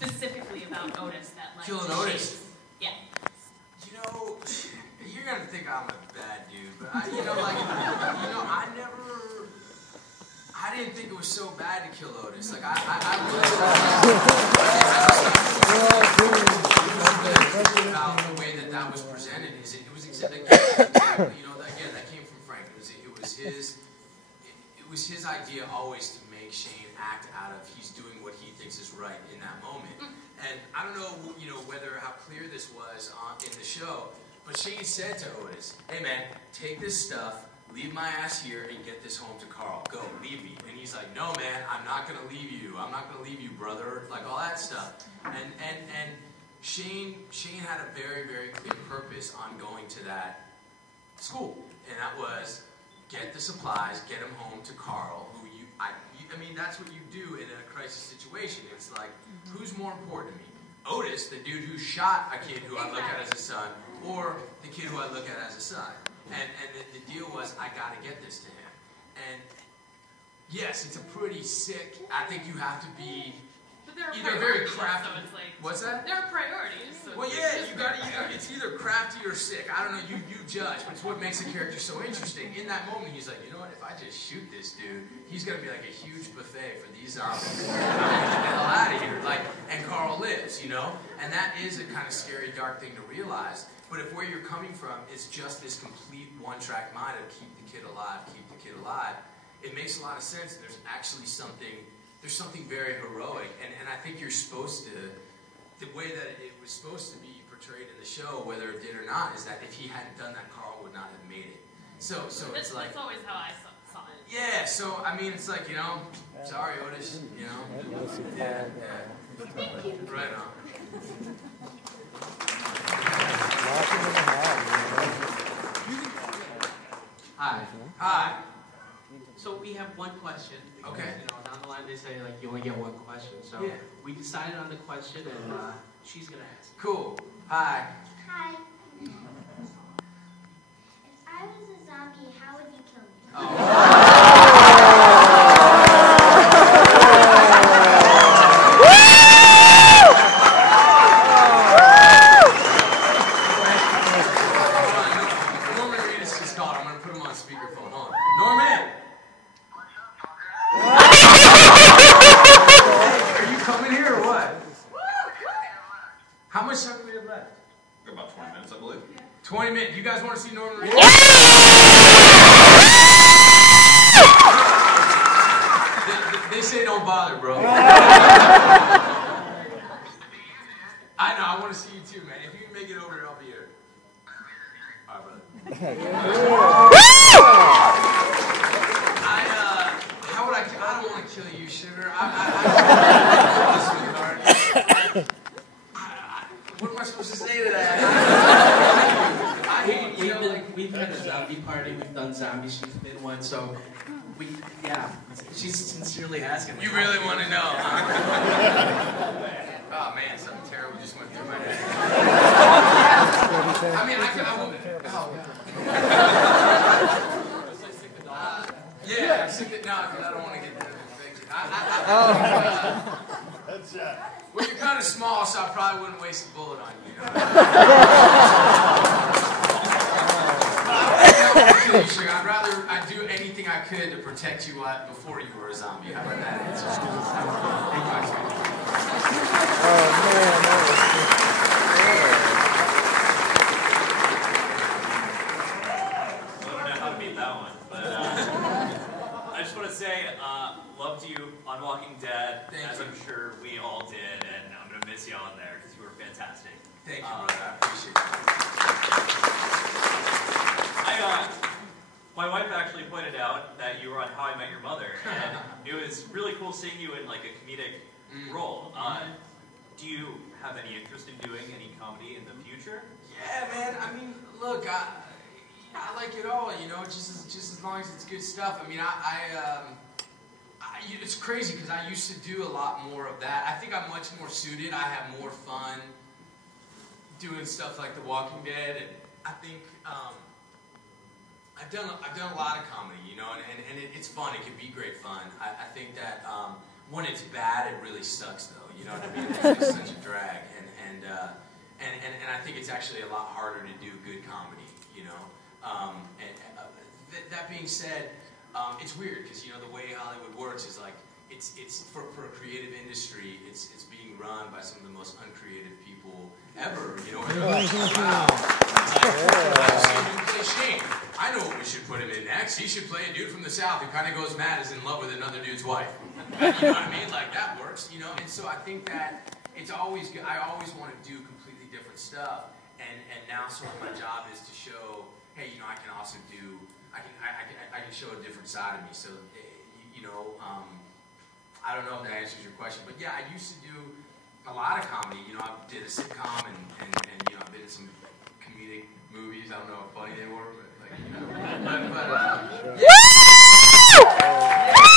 specifically about Otis that led Killing to Otis? Shane's? Yeah. You know, you're gonna think I'm a bad dude, but I didn't think it was so bad to kill Otis. Like, I about the way that was presented is it was exactly, you know, again, that came from Frank. It was his idea always to make Shane act out of he's doing what he thinks is right in that moment. And I don't know, you know, how clear this was in the show, but Shane said to Otis, "Hey man, take this stuff, leave my ass here, and get this home to Carl. Go, leave me." And he's like, "No man, I'm not gonna leave you. I'm not gonna leave you, brother." Like all that stuff. And Shane had a very, very clear purpose on going to that school, and that was get the supplies, get him home to Carl, who I mean, that's what you do in a crisis situation. It's like, who's more important to me? Otis, the dude who shot a kid who I look at as a son, or the kid who I look at as a son? And the deal was, I gotta get this to him. And yes, it's a pretty sick, I think you have to be either very crafty. So it's like, what's that? There are priorities. So Well, yeah, you gotta it's either crafty or sick. I don't know, you judge, but it's what makes a character so interesting. In that moment, he's like, you know what, if I just shoot this dude, he's gonna be like a huge buffet for these zombies. I'm gonna get the hell out of here. Like, and Carl lives, you know? And that is a kind of scary, dark thing to realize. But if where you're coming from is just this complete one-track mind of keep the kid alive, it makes a lot of sense. There's actually something very heroic, and I think you're supposed to, the way that it was supposed to be portrayed in the show, whether it did or not, is that if he hadn't done that, Carl would not have made it. So it's like... That's always how I saw it. Yeah, so, I mean, it's like, you know, sorry, Otis, you know? Yeah. Thank you. Right on. Hi. Hi. So we have one question. Because, Okay. you know, down the line they say like you only get one question. So Yeah. we decided on the question, and she's gonna ask. Cool. Hi. Hi. If I was a zombie, how would you kill me? Norman Reedus just called. I'm going to put him on speakerphone. Hold on. Norman! Are you coming here or what? How much time do we have left? About 20 minutes, I believe. 20 minutes. You guys want to see Norman Reedus? They say don't bother, bro. I know, I want to see you too, man. If you can make it over here, I'll be here. Alright, brother. How would I don't want to kill you, sugar. What am I supposed to say to that? I hate, you know, like... We've had a zombie party, we've done zombies, she's been one, so she's sincerely asking. You really want to know, huh? Oh man, something terrible just went through my head. I mean, I won't. Oh, yeah. Yeah, I'm sick of, no, because I don't want to get infected. Well, you're kind of small, so I probably wouldn't waste a bullet on you. You know? I'd do anything I could to protect you before you were a zombie. How about that answer? I don't know how to beat that one, but I just want to say, loved you on Walking Dead, as I'm sure we all did, and I'm going to miss you on there because you were fantastic. Thank you, brother. I appreciate it. My wife actually pointed out that you were on How I Met Your Mother, and it was really cool seeing you in like a comedic role. Do you have any interest in doing any comedy in the future? Yeah, man. I mean, look, I like it all. You know, just as long as it's good stuff. I mean, it's crazy because I used to do a lot more of that. I think I'm much more suited. I have more fun doing stuff like The Walking Dead, and I think. I've done a lot of comedy, you know, and it's fun. It can be great fun. I think that when it's bad, it really sucks, though. You know what I mean? It's just such a drag, and I think it's actually a lot harder to do good comedy. You know, that being said, it's weird because you know the way Hollywood works is like it's for a creative industry, it's being run by some of the most uncreative people ever. You know, you're like, wow, I've seen him play Shane. I know what we should put him in next. He should play a dude from the South who kind of goes mad, is in love with another dude's wife. You know what I mean? Like that works. You know, and so I think that it's always good. I always want to do completely different stuff, and now sort of my job is to show, hey, you know, I can also do. I can show a different side of me. So, you know, I don't know if that answers your question, but yeah, I used to do a lot of comedy. You know, I did a sitcom and you know, I've been in some comedic movies. I don't know how funny they were, but like, you know, but